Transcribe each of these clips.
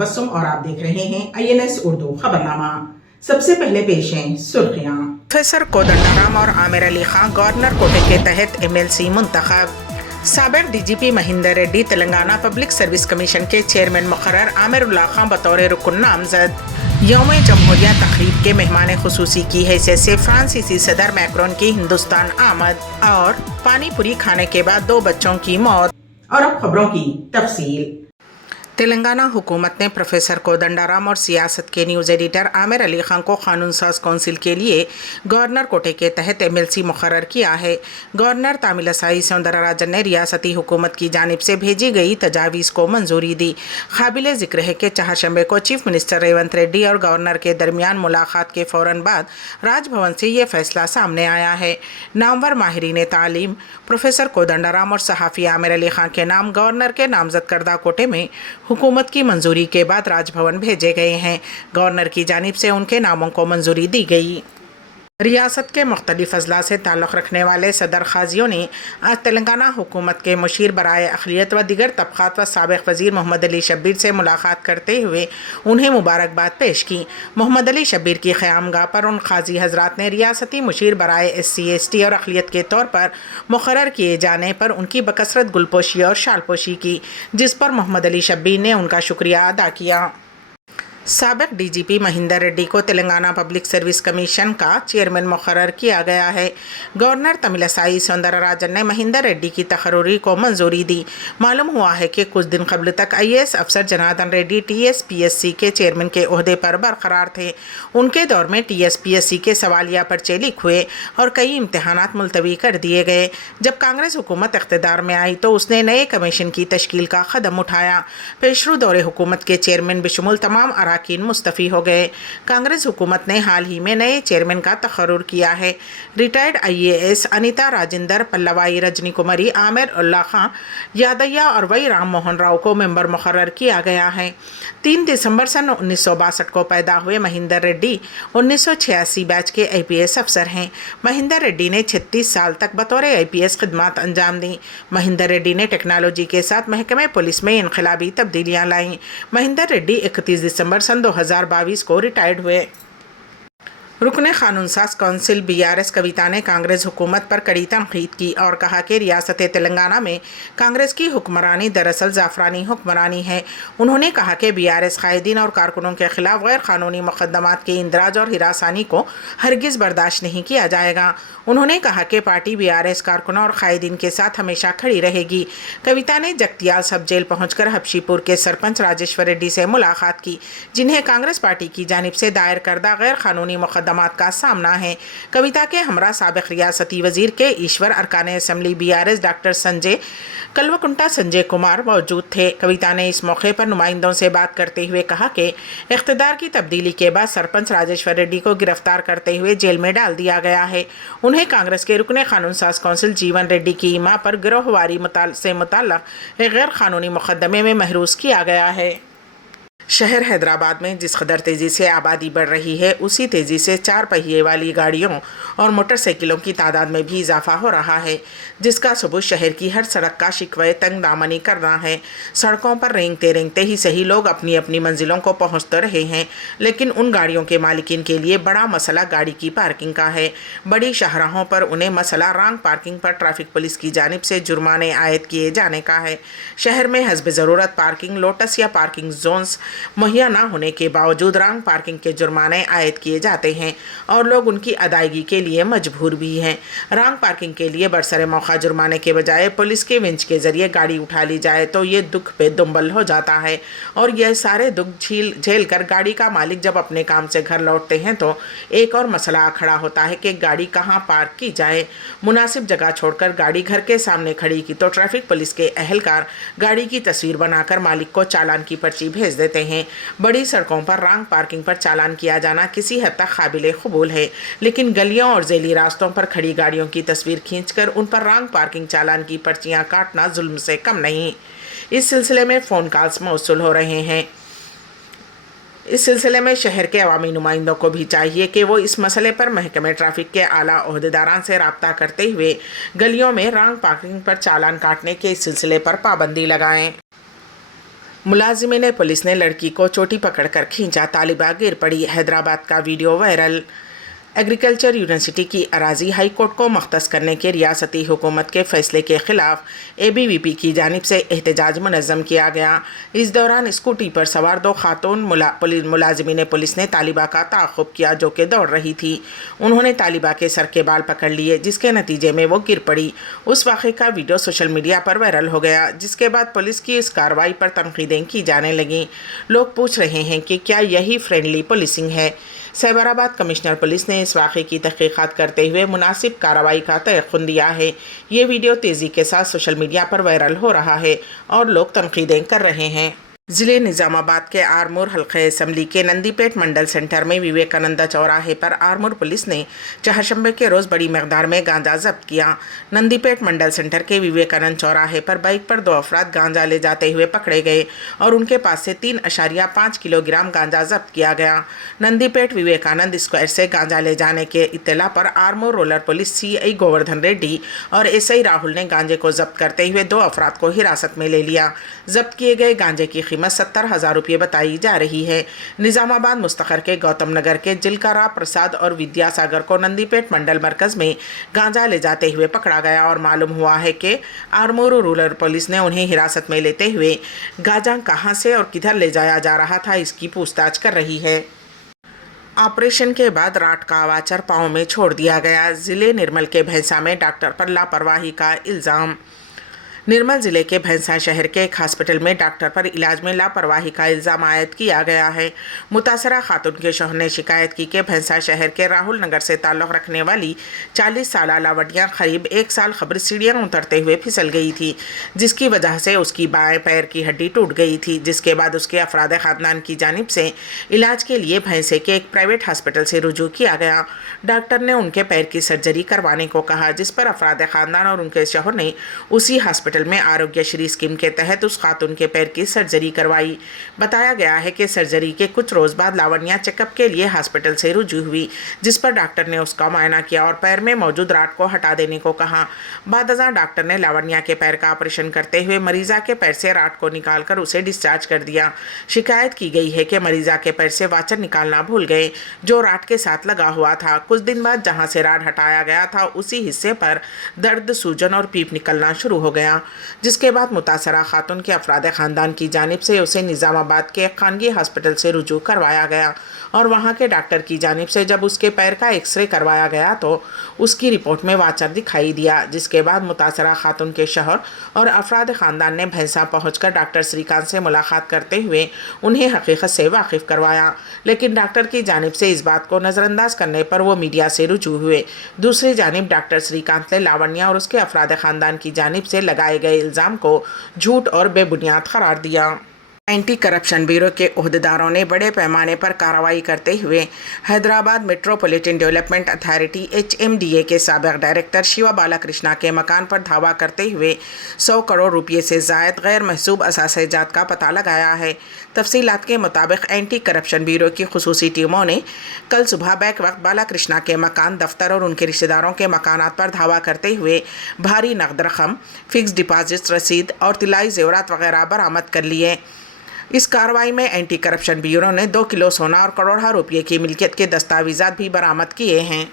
तबस्सुम और आप देख रहे हैं INS उर्दू खबरनामा। सबसे पहले पेश हैं सुर्खियां। प्रोफेसर कोदंडाराम और आमिर अली खान गवर्नर कोटे के तहत MLC मुंतखब। साबिक DGP Mahinder Reddy Telangana public service commission के चेयरमैन मुकर्रर, आमिर उल्लाह खान बतौर रुकन नामजद। यौम जमहूरिया तकरीब के मेहमान खुसूसी की हैसियत से फ्रांसीसी सदर मैक्रोन की हिंदुस्तान आमद। और पानी पूरी खाने के बाद 2 बच्चों की मौत। और अब खबरों की तफसील। तेलंगाना हुकूमत ने प्रोफेसर कोदंडाराम और सियासत के न्यूज़ एडिटर आमिर अली खान को कानून साज कौंसिल के लिए गवर्नर कोटे के तहत MLC मुकर्रर किया है। गवर्नर तामिलिसाई सौंदरराजन ने रियासती हुकूमत की जानिब से भेजी गई तजावीज़ को मंजूरी दी। काबिल ज़िक्र है कि चारशंबे को चीफ मिनिस्टर रेवंत रेड्डी और गवर्नर के दरमियान मुलाकात के फ़ौरन बाद राजभवन से ये फैसला सामने आया है। नामवर माहिरीन तालीम प्रोफेसर कोदंडाराम और सहाफ़ी आमिर अली खान के नाम गवर्नर के नामजद करदा कोटे में हुकूमत की मंजूरी के बाद राजभवन भेजे गए हैं। गवर्नर की जानिब से उनके नामों को मंजूरी दी गई। रियासत के मुख्तलिफ अजला से ताल्लुक़ रखने वाले सदर खाजियों ने आज तेलंगाना हुकूमत के मुशीर बराए अक़लियत व दिगर तबक़ात व साबिक़ वज़ीर मोहम्मद अली शब्बीर से मुलाकात करते हुए उन्हें मुबारकबाद पेश की। मोहम्मद अली शब्बीर की क़यामगाह पर उन खाजी हज़रात ने रियासती मुशीर बराए SC ST और अक़लियत के तौर पर मुक़र्रर किए जाने पर उनकी बकसरत गुलपोशी और शालपोशी की, जिस पर मोहम्मद अली शब्बीर ने उनका शुक्रिया अदा किया। साबिक DGP महिंदर रेड्डी को तेलंगाना पब्लिक सर्विस कमीशन का चेयरमैन मुकर्रर किया गया है। गवर्नर तमिलिसाई सौंदरराजन ने महिंदर रेड्डी की तकर्री को मंजूरी दी। मालूम हुआ है कि कुछ दिन कबल तक IAS अफसर जनार्दन रेड्डी TSPSC के चेयरमैन के ओहदे पर बरकरार थे। उनके दौर में TSPSC के सवालिया पर्चे लीक हुए और कई इम्तहानात मुलतवी कर दिए गए। जब कांग्रेस हुकूमत इख्तिदार में आई तो उसने नए कमीशन की तश्कील का कदम उठाया। पेशरू दौरे हुकूमत के चेयरमैन बशमूल तमाम अराकीन मुस्तफ़ी हो गए। कांग्रेस हुकूमत ने हाल ही में नए चेयरमैन का तकर्रुर किया है। रिटायर्ड IAS अनिता राजेंद्र, पल्लवाई रजनी कुमारी, आमिर उल्लाह खान, यादయ్య और वही राम मोहन राव को मेंबर मुकर्रर किया गया है। 3 दिसंबर सन 1962 को पैदा हुए महिंदर रेड्डी 1986 बैच के IPS अफसर हैं। महिंदर रेड्डी ने 36 साल तक बतौर IPS खिदमात अंजाम दी। महिंदर रेड्डी ने टेक्नोलॉजी के साथ महकमे पुलिस में इनकलाबी तब्दीलियाँ लाई। महिंदर रेड्डी 31 दिसंबर सन 2022 को रिटायर्ड हुए। रुकने कानून साज कौंसिल BRS कविता ने कांग्रेस हुकूमत पर कड़ी तनकीद की और कहा कि रियासत तेलंगाना में कांग्रेस की हुक्मरानी दरअसल जाफरानी हुक्मरानी है। उन्होंने कहा कि BRS कायदीन और कारकुनों के खिलाफ गैर कानूनी मुकदमात के इंदराज और हिरासानी को हरगिज़ बर्दाश्त नहीं किया जाएगा। उन्होंने कहा कि पार्टी BRS कारकुनों और कायदीन के साथ हमेशा खड़ी रहेगी। कविता ने जगतियाल सब जेल पहुँचकर हबशीपुर के सरपंच राजेश्वर रेड्डी से मुलाकात की, जिन्हें कांग्रेस पार्टी की जानिब से दायर करदा गैर कानूनी मुकदमात का सामना है। कविता के हमरा साबिक रियासती वजीर के ईश्वर, अरकान assembly BRS doctor Sanjay Kalvakuntla Sanjay Kumar मौजूद थे। कविता ने इस मौके पर नुमाइंदों से बात करते हुए कहा कि इख्तिदार की तब्दीली के बाद सरपंच राजेश्वर रेड्डी को गिरफ्तार करते हुए जेल में डाल दिया गया है। उन्हें कांग्रेस के रुकने कानून साज कौंसिल जीवन रेड्डी की मां पर गिरोहवारी से मुताल्लिक़ एक गैर कानूनी मुकदमे में महरूज किया गया है। शहर हैदराबाद में जिस कदर तेज़ी से आबादी बढ़ रही है, उसी तेज़ी से 4 पहिए वाली गाड़ियों और मोटरसाइकिलों की तादाद में भी इजाफा हो रहा है, जिसका सबूत शहर की हर सड़क का शिकवे तंग दामनी करना है। सड़कों पर रेंगते रेंगते ही सही लोग अपनी अपनी मंजिलों को पहुंचते रहे हैं, लेकिन उन गाड़ियों के मालिकीन के लिए बड़ा मसला गाड़ी की पार्किंग का है। बड़ी शाहराहों पर उन्हें मसला रॉन्ग पार्किंग पर ट्रैफिक पुलिस की जानिब से जुर्माने आयद किए जाने का है। शहर में हस्ब ज़रूरत पार्किंग लोटस या पार्किंग जोन्स मुहैया न होने के बावजूद रॉन्ग पार्किंग के जुर्माने आयद किए जाते हैं और लोग उनकी अदायगी के लिए मजबूर भी हैं। रॉन्ग पार्किंग के लिए बरसरे मौका जुर्माने के बजाय पुलिस के विंच के ज़रिए गाड़ी उठा ली जाए तो ये दुख पे दुम्बल हो जाता है और यह सारे दुख झेल कर गाड़ी का मालिक जब अपने काम से घर लौटते हैं तो एक और मसला खड़ा होता है कि गाड़ी कहाँ पार्क की जाए। मुनासिब जगह छोड़कर गाड़ी घर के सामने खड़ी की तो ट्रैफिक पुलिस के अहलकार गाड़ी की तस्वीर बनाकर मालिक को चालान की पर्ची भेज देते हैं। बड़ी सड़कों पर रॉन्ग पार्किंग पर चालान किया जाना किसी हद तक काबिल कबूल है, लेकिन गलियों और ज़ैली रास्तों पर खड़ी गाड़ियों की तस्वीर खींचकर उन पर रॉन्ग पार्किंग चालान की पर्चियां काटना जुल्म से कम नहीं। इस सिलसिले में फ़ोन कॉल्स मौसूल हो रहे हैं। इस सिलसिले में शहर के अवामी नुमाइंदों को भी चाहिए कि वो इस मसले पर महकमे ट्रैफिक के आला ओहदेदारान से रब्ता करते हुए गलियों में रॉन्ग पार्किंग पर चालान काटने के इस सिलसिले पर पाबंदी लगाएं। मुलाजिमीन पुलिस ने लड़की को चोटी पकड़कर खींचा, तालिबा गिर पड़ी। हैदराबाद का वीडियो वायरल। एग्रीकल्चर यूनिवर्सिटी की अराजी हाई कोर्ट को मुख्तस करने के रियासती हुकूमत के फैसले के खिलाफ ABVP की जानिब से एहतजाज मुनज़्ज़म किया गया। इस दौरान स्कूटी पर सवार 2 खातून मुलाजिमीन पुलिस ने तालिबा का ताक़ुब किया जो कि दौड़ रही थी। उन्होंने तालिबा के सर के बाल पकड़ लिए, जिसके नतीजे में वो गिर पड़ी। उस वाक़े का वीडियो सोशल मीडिया पर वायरल हो गया, जिसके बाद पुलिस की इस कार्रवाई पर तनकीदें की जाने लगीं। लोग पूछ रहे हैं कि क्या यही फ्रेंडली पुलिसिंग है। साइबराबाद कमिश्नर पुलिस ने इस वाक़े की तहक़ीक़ात करते हुए मुनासिब कार्रवाई का तयक़ुन दिया है। ये वीडियो तेज़ी के साथ सोशल मीडिया पर वायरल हो रहा है और लोग तनक़ीदें कर रहे हैं। ज़िले निज़ामाबाद के आरमूर हल्क़े असम्बली के नंदीपेट मंडल सेंटर में विवेकानंद चौराहे पर आरमूर पुलिस ने चहारशंबे के रोज़ बड़ी मकदार में गांजा जब्त किया। नंदीपेट मंडल सेंटर के विवेकानंद चौराहे पर बाइक पर 2 अफराद गांजा ले जाते हुए पकड़े गए और उनके पास से 3.5 किलोग्राम गांजा जब्त किया गया। नंदीपेट विवेकानंद स्क्वायर से गांजा ले जाने के इत्तला पर Armoor rural police CI Govardhan Reddy और SI राहुल ने गांजे को जब्त करते हुए 2 अफराद को हिरासत में ले लिया। जब्त किए गए गांजे की 70,000 रुपये बताई जा रही है। निज़ामाबाद मुस्तखर के गौतम नगर के जिलकारा प्रसाद और विद्यासागर को नंदीपेट मंडल मरकज़ में गांजा ले जाते हुए पकड़ा गया और मालूम हुआ है कि आरमूर रूरल पुलिस ने उन्हें हिरासत में लेते हुए गांजा कहां से और किधर ले जाया जा रहा था इसकी पूछताछ कर रही है। ऑपरेशन के बाद राट का वाचर पाँव में छोड़ दिया गया। ज़िले निर्मल के भैंसा में डॉक्टर पर लापरवाही का इल्ज़ाम। निर्मल ज़िले के भैंसा शहर के एक हॉस्पिटल में डॉक्टर पर इलाज में लापरवाही का इल्ज़ाम आयद किया गया है। मुतासरा खातून के शौहर ने शिकायत की कि भैंसा शहर के राहुल नगर से ताल्लुक़ रखने वाली 40 साला लावड़िया करीब 1 साल खबर सीढ़ियाँ उतरते हुए फिसल गई थी, जिसकी वजह से उसकी बाएं पैर की हड्डी टूट गई थी। जिसके बाद उसके अफराद ख़ानदान की जानिब से इलाज के लिए भैंसे के एक प्राइवेट हॉस्पिटल से रुजू किया गया। डॉक्टर ने उनके पैर की सर्जरी करवाने को कहा, जिस पर अफराद ख़ानदान और उनके शौहर ने उसी हॉस्पिटल में आरोग्यश्री स्कीम के तहत उस खातून के पैर की सर्जरी करवाई। बताया गया है कि सर्जरी के कुछ रोज़ बाद लावण्या चेकअप के लिए हॉस्पिटल से रुजू हुई, जिस पर डॉक्टर ने उसका मुआयना किया और पैर में मौजूद राट को हटा देने को कहा। बादअज़ां डॉक्टर ने लावण्या के पैर का ऑपरेशन करते हुए मरीज़ा के पैर से राट को निकालकर उसे डिस्चार्ज कर दिया। शिकायत की गई है कि मरीज़ा के पैर से वाचर निकालना भूल गए, जो राट के साथ लगा हुआ था। कुछ दिन बाद जहाँ से राट हटाया गया था उसी हिस्से पर दर्द, सूजन और पीप निकलना शुरू हो गया, जिसके बाद मुतासरा खातून के अफराद ख़ानदान की जानिब से उसे निज़ामाबाद के खानगी हॉस्पिटल से रुजू करवाया गया और वहां के डॉक्टर की जानिब से जब उसके पैर का एक्सरे करवाया गया तो उसकी रिपोर्ट में वाचर दिखाई दिया। जिसके बाद मुतासरा खातून के शौहर और अफराद ख़ानदान ने भैंसा पहुंचकर डॉक्टर श्रीकांत से मुलाकात करते हुए उन्हें हकीकत से वाकिफ़ करवाया, लेकिन डॉक्टर की जानिब से इस बात को नज़रअंदाज करने पर वो मीडिया से रुजू हुए। दूसरी जानिब डॉक्टर श्रीकांत ने लावण्या और उसके अफराद ख़ानदान की जानिब से लगाए गए इल्ज़ाम को झूठ और बेबुनियाद करार दिया। एंटी करप्शन ब्यूरो के ओहदेदारों ने बड़े पैमाने पर कार्रवाई करते हुए Hyderabad metropolitan development authority HMDA के साबिक़ डायरेक्टर शिवा बालाकृष्णा के मकान पर धावा करते हुए 100 करोड़ रुपये से ज़ायद गैर महसूब असासे-जात का पता लगाया है। तफसीलात के मुताबिक एंटी करप्शन ब्यूरो की खुसूसी टीमों ने कल सुबह बैक वक्त बालाकृष्णा के मकान, दफ्तर और उनके रिश्तेदारों के मकानात पर धावा करते हुए भारी नकद रकम, फिक्स डिपॉजिट रसीद और तिलाई ज़ेवरात वगैरह बरामद कर लिए। इस कार्रवाई में एंटी करप्शन ब्यूरो ने 2 किलो सोना और करोड़ों रुपये की मिल्कियत के दस्तावेज़ात भी बरामद किए हैं।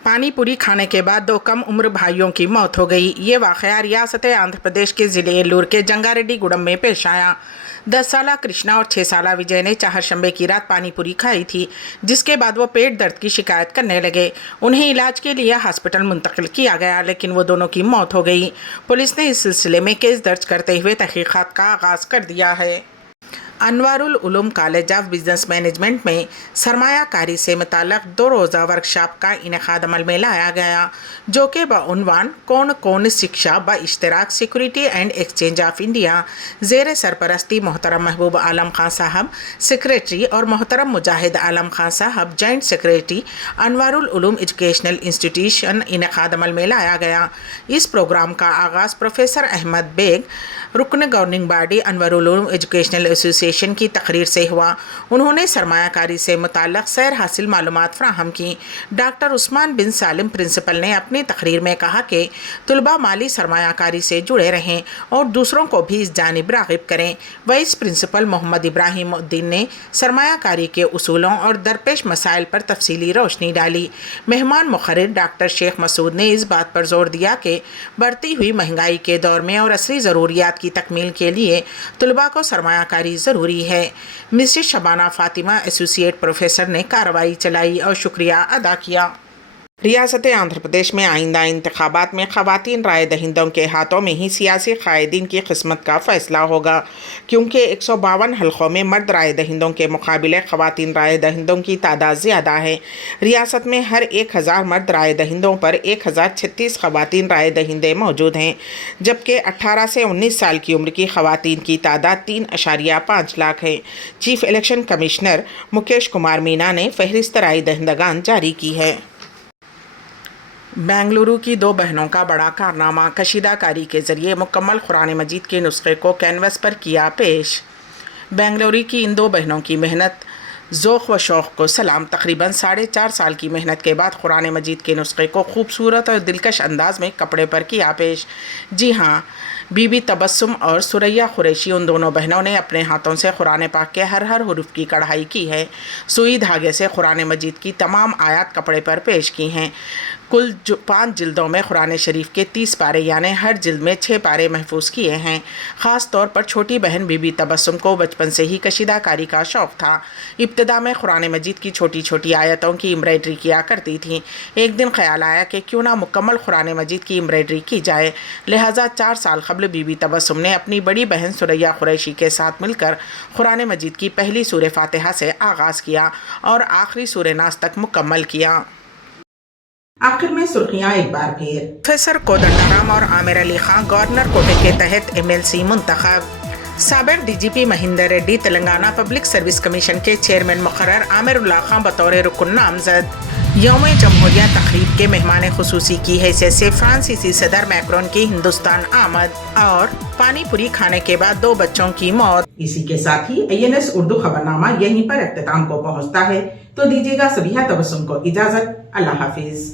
पानी पूरी खाने के बाद 2 कम उम्र भाइयों की मौत हो गई। ये वाक़या रियासत आंध्र प्रदेश के ज़िले एल्लूर के जंगारेड्डी गुडम में पेश आया। 10 साला कृष्णा और 6 साला विजय ने चहारशंबे की रात पानी पूरी खाई थी, जिसके बाद वो पेट दर्द की शिकायत करने लगे। उन्हें इलाज के लिए हॉस्पिटल मुंतकिल किया गया, लेकिन वो दोनों की मौत हो गई। पुलिस ने इस सिलसिले में केस दर्ज करते हुए तहक़ीक़ात का आगाज़ कर दिया है। Anwarul Uloom college of business management में सरमायाकारी से मुताल्लिक़ 2 रोज़ा वर्कशॉप का इनेकाद अमल में लाया गया, जो कि बउनवान कौन कौन शिक्षा ब इश्तराक security and exchange of India ज़ेर सरपरस्ती मोहतरम महबूब आलम खान साहब सेक्रेटरी और मोहतरम मुजाहिद आलम खान साहब joint secretary Anwarul Uloom educational institution इनेकाद अमल में लाया गया। इस प्रोग्राम का आगाज़ प्रोफेसर अहमद बेग, रुकन governing body Anwarul Uloom educational association association کی تقریر سے ہوا۔ انہوں نے سرمایہ کاری سے متعلق سیر حاصل معلومات فراہم کی۔ ڈاکٹر عثمان بن سالم پرنسپل نے اپنی تقریر میں کہا کہ طلباء مالی سرمایہ کاری سے جڑے رہیں اور دوسروں کو بھی اس جانب راغب کریں۔ وائس پرنسپل محمد ابراہیم الدین نے سرمایہ کاری کے اصولوں اور درپیش مسائل پر تفصیلی روشنی ڈالی۔ مہمان مقرر ڈاکٹر شیخ مسعود نے اس بات پر زور دیا کہ بڑھتی ہوئی مہنگائی کے دور میں اور عصری ضروریات کی تکمیل کے لیے طلباء کو سرمایہ کاری ضروری ہے۔ Mrs Shabana Fatima associate professor نے کارروائی چلائی اور شکریہ ادا کیا۔ ریاست آندھرا پردیش میں آئندہ انتخابات میں خواتین رائے دہندوں کے ہاتھوں میں ہی سیاسی قائدین کی قسمت کا فیصلہ ہوگا، کیونکہ 152 حلقوں میں مرد رائے دہندوں کے مقابلے خواتین رائے دہندوں کی تعداد زیادہ ہے۔ ریاست میں ہر 1000 مرد رائے دہندوں پر 1036 خواتین رائے دہندے موجود ہیں، جبکہ 18 سے 19 سال کی عمر کی خواتین کی تعداد 3.5 لاکھ ہے۔ Chief election commissioner Mukesh Kumar Meena نے فہرست رائے دہندگان جاری کی ہے۔ بنگلورو کی 2 بہنوں کا بڑا کارنامہ، کشیدہ کاری کے ذریعے مکمل قرآن مجید کے نسخے کو کینوس پر کیا پیش۔ بنگلورو کی ان 2 بہنوں کی محنت، ذوق و شوق کو سلام۔ تقریباً 4.5 سال کی محنت کے بعد قرآن مجید کے نسخے کو خوبصورت اور دلکش انداز میں کپڑے پر کیا پیش۔ جی ہاں، بی بی تبسم اور سریا قریشی ان دونوں بہنوں نے اپنے ہاتھوں سے قرآن پاک کے ہر حرف کی کڑھائی کی ہے۔ سوئی دھاگے سے قرآن مجید کی تمام آیات کپڑے پر پیش کی ہیں۔ کل 5 جلدوں میں قرآن شریف کے 30 پارے یعنی ہر جلد میں 6 پارے محفوظ کیے ہیں۔ خاص طور پر چھوٹی بہن بی بی تبسم کو بچپن سے ہی کشیدہ کاری کا شوق تھا۔ ابتدا میں قرآن مجید کی چھوٹی چھوٹی آیتوں کی امبرائڈری کیا کرتی تھی۔ ایک دن خیال آیا کہ کیوں نہ مکمل قرآن مجید کی امبرائڈری کی جائے، لہٰذا 4 سال قبل بی بی تبسم نے اپنی بڑی بہن سریا قریشی کے ساتھ مل کر قرآن مجید کی پہلی سورہ فاتحہ سے آغاز کیا اور آخری سورہ ناس تک مکمل کیا۔ آخر میں سرخیاں ایک بار پھر۔ پروفیسر کودنڈا رام اور عامر علی خان گورنر کوٹے کے تحت MLC منتخب۔ سابق DGP Mahendra ready Telangana public service commission کے چیئرمین مقرر، عامر اللہ خان بطور رکن نامزد۔ یوم جمہوریہ تقریب کے مہمان خصوصی کی حیثیت سے فرانسیسی صدر میکرون کی ہندوستان آمد اور پانی پوری کھانے کے بعد 2 بچوں کی موت۔ اسی کے ساتھ ہی INS اردو خبرنامہ یہیں پر اختتام کو پہنچتا ہے، تو دیجیے گا سبیہ تبسم کو اجازت۔ اللہ حافظ۔